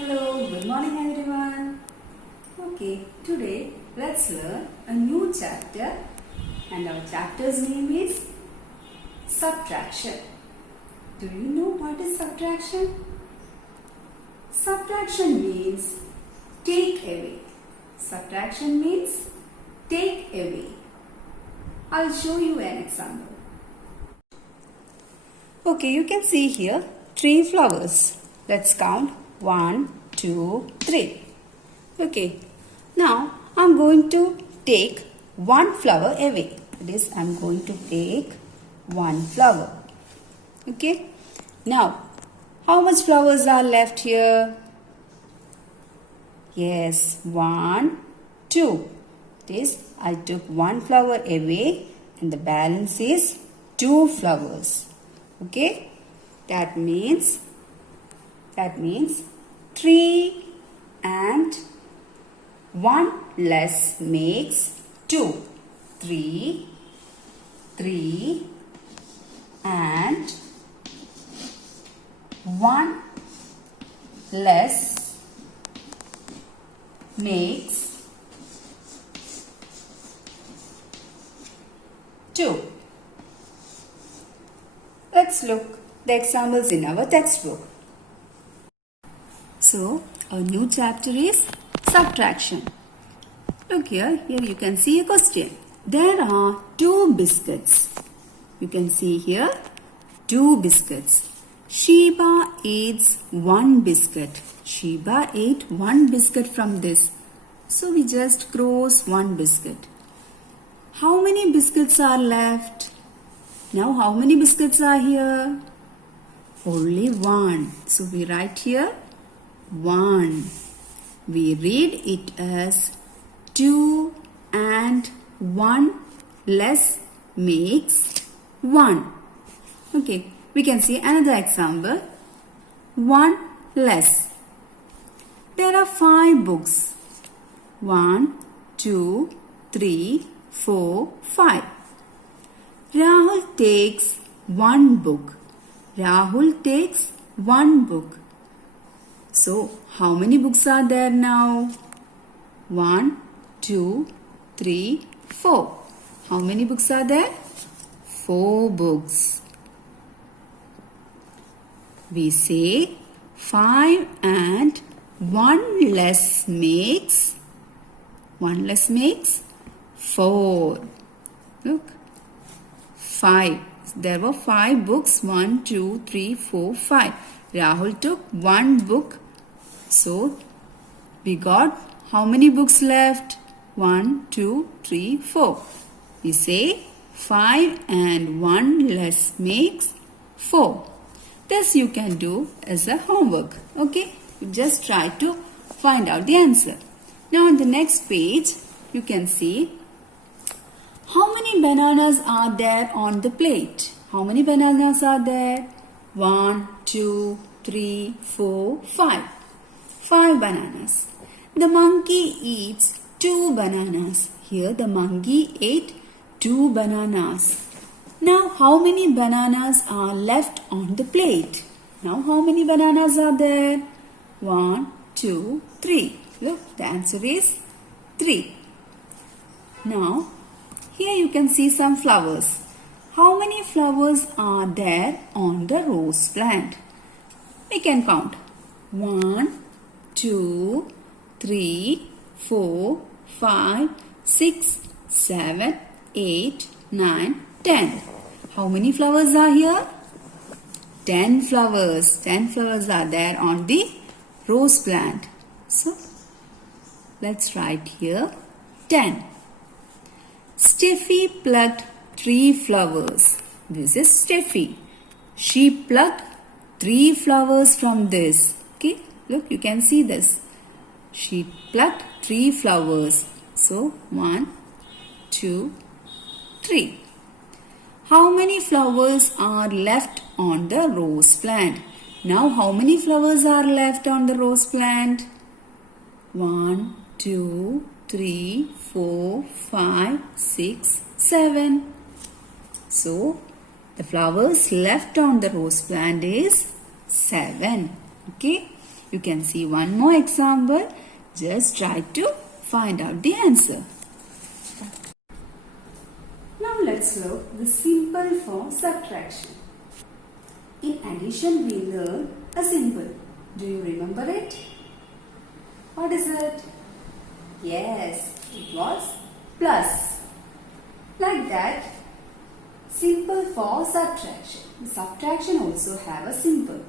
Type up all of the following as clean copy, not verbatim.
Hello, good morning everyone. Okay, today let's learn a new chapter and our chapter's name is subtraction. Do you know what is subtraction? Subtraction means take away. Subtraction means take away. I'll show you an example. Okay, you can see here 3 flowers. Let's count 1, 2, 3. Okay, now I'm going to take 1 flower away. That is, I'm going to take 1 flower. Okay, now how much flowers are left here? Yes, 1, 2. That is, I took 1 flower away and the balance is 2 flowers. Okay, that means 3 and 1 less makes 2. 3 and 1 less makes 2. Let's look the examples in our textbook. So, our new chapter is subtraction. Look here you can see a question. There are 2 biscuits. You can see here 2 biscuits. Sheba eats 1 biscuit. Sheba ate 1 biscuit from this. So, we just cross 1 biscuit. How many biscuits are left? Now, how many biscuits are here? Only 1. So, we write here 1. We read it as 2 and 1 less makes 1. Okay, we can see another example. 1 less. There are 5 books. 1, 2, 3, 4, 5. Rahul takes 1 book. Rahul takes 1 book. So, how many books are there now? 1, 2, 3, 4. How many books are there? 4 books. We say 5 and 1 less makes 4. Look. 5. There were 5 books. 1, 2, 3, 4, 5. Rahul took 1 book. So, we got how many books left? 1, 2, 3, 4. We say 5 and 1 less makes 4. This you can do as a homework. Okay? You just try to find out the answer. Now, on the next page, you can see how many bananas are there on the plate? How many bananas are there? 1, 2, 3, 4, 5. 5 bananas. The monkey eats 2 bananas. Here the monkey ate 2 bananas. Now how many bananas are left on the plate? Now how many bananas are there? 1, 2, 3. Look, the answer is 3. Now here you can see some flowers. How many flowers are there on the rose plant? We can count. 1, 2, 3, 4, 5, 6, 7, 8, 9, 10. How many flowers are here? 10 flowers. 10 flowers are there on the rose plant. So, let's write here 10. Steffi plucked 3 flowers. This is Steffi. She plucked 3 flowers from this. Okay, look, you can see this. She plucked 3 flowers. So, 1, 2, 3. How many flowers are left on the rose plant? Now, how many flowers are left on the rose plant? 1, 2, 3, 4, 5, 6, 7. So, the flowers left on the rose plant is 7. Okay. You can see one more example. Just try to find out the answer. Now let's look the simple form subtraction. In addition, we learn a symbol. Do you remember it? What is it? Yes, it was plus. Like that, simple for subtraction. Subtraction also have a symbol.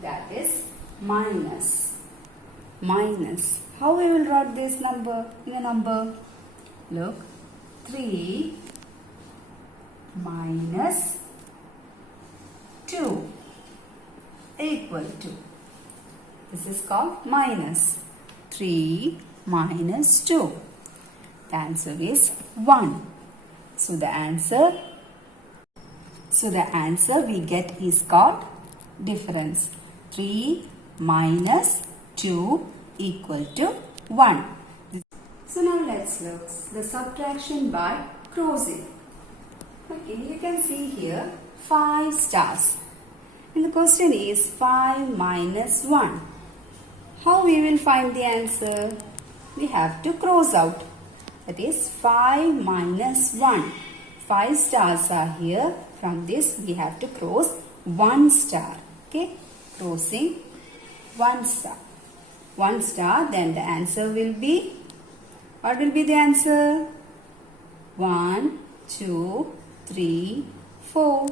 That is minus. Minus. How we will write this number in a number? Look, 3 minus 2 equal to. This is called minus. 3 minus 2. The answer is 1. So the answer we get is called difference. 3 minus 2 equal to 1. So now let's look the subtraction by crossing. Okay, you can see here 5 stars. And the question is 5 minus 1. How we will find the answer? We have to cross out. That is 5 minus 1. 5 stars are here. From this we have to cross 1 star. Okay, crossing 1 star. 1 star, then the answer will be, what will be the answer? 1, 2, 3, 4.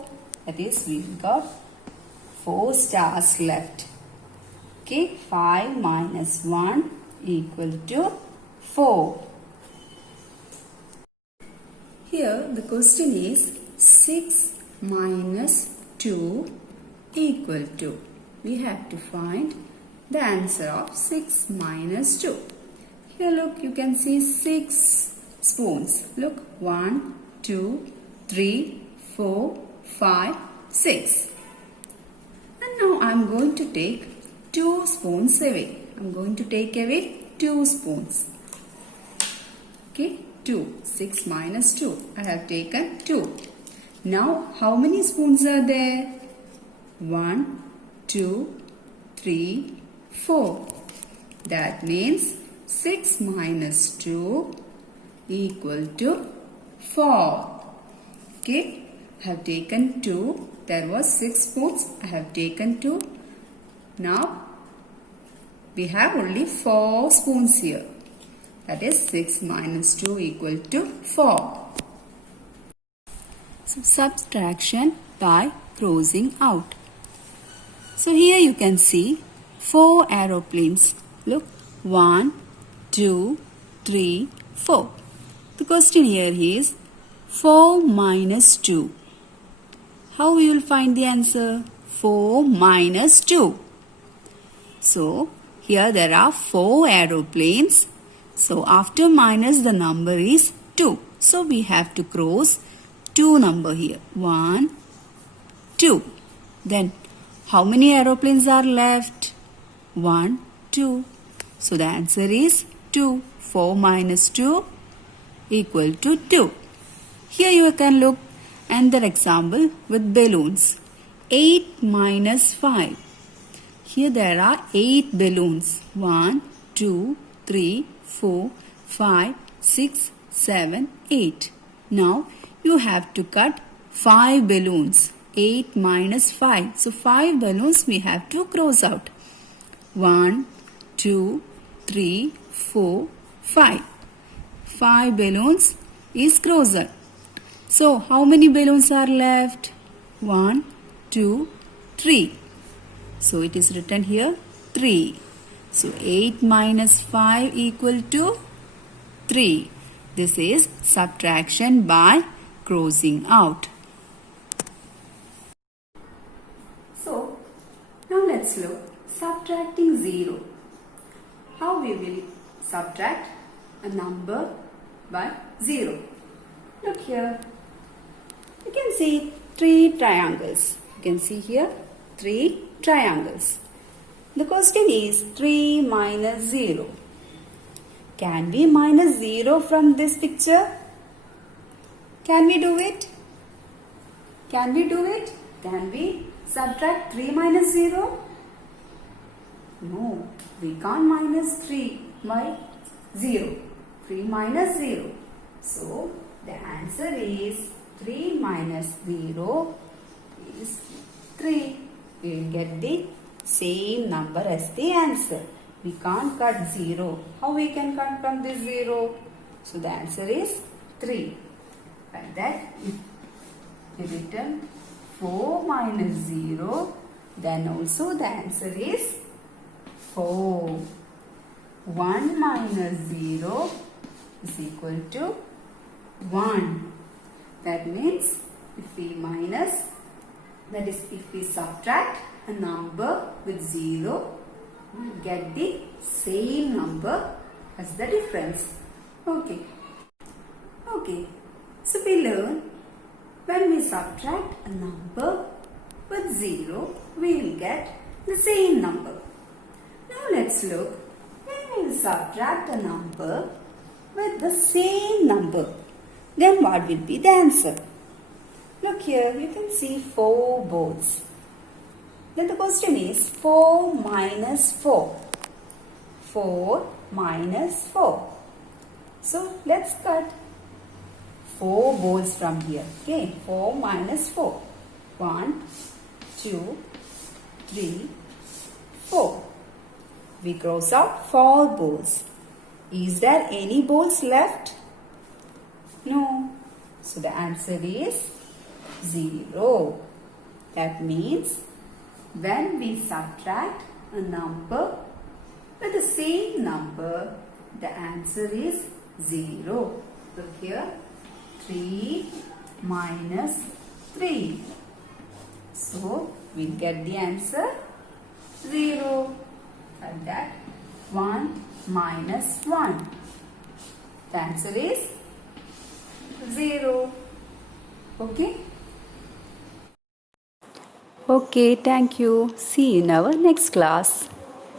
That is, we got 4 stars left. Okay, 5 minus 1 equal to 4. Here the question is 6 minus 2 equal to. We have to find the answer of 6 minus 2. Here look, you can see 6 spoons. Look, 1, 2, 3, 4, 5, 6. And now I am going to take 2 spoons away. I am going to take away 2 spoons. Okay, 2. 6 minus 2. I have taken 2. Now, how many spoons are there? 1, 2, 3, 4. That means 6 minus 2 equal to 4. Okay, I have taken 2. There was 6 spoons. I have taken 2. Now, we have only 4 spoons here. That is 6 minus 2 equal to 4. So, subtraction by crossing out. So, here you can see 4 aeroplanes. Look, 1, 2, 3, 4. The question here is 4 minus 2. How we will find the answer? 4 minus 2. So, here there are 4 aeroplanes. So, after minus the number is 2. So, we have to cross 2 number here. 1, 2. Then, how many aeroplanes are left? 1, 2. So, the answer is 2. 4 minus 2 equal to 2. Here you can look another example with balloons. 8 minus 5. Here there are 8 balloons. 1, 2, 3, 4, 5, 6, 7, 8. Now you have to cut 5 balloons. 8 minus 5. So 5 balloons we have to cross out. 1, 2, 3, 4, 5. 5 balloons is crossed. So how many balloons are left? 1, 2, 3. So it is written here 3. So 8 minus 5 equal to 3. This is subtraction by crossing out. So now let's look subtracting 0. How we will subtract a number by 0. Look here. You can see 3 triangles. You can see here 3 triangles. The question is 3 minus 0. Can we minus 0 from this picture? Can we do it? Can we do it? Can we subtract 3 minus 0? No, we can't minus 3 by 0. 3 minus 0. So, the answer is 3 minus 0 is 3. We will get the same number as the answer. We can't cut 0. How we can cut from this 0? So, the answer is 3. Like that, if we return 4 minus 0, then also the answer is 4. 1 minus 0 is equal to 1. That means if we minus, that is if we subtract a number with 0, we get the same number as the difference. Okay. So we learn when we subtract a number with 0, we will get the same number. Now let's look when we subtract a number with the same number. Then what will be the answer? Look here, you can see 4 boards. Then the question is 4 minus 4. 4 minus 4. So let's cut 4 balls from here. Okay, 4 minus 4. 1, 2, 3, 4. We cross out 4 balls. Is there any balls left? No. So the answer is 0. That means when we subtract a number with the same number, the answer is 0. Look here, 3 minus 3. So we get the answer 0. Like that, 1 minus 1. The answer is 0. Okay? Okay, thank you. See you in our next class.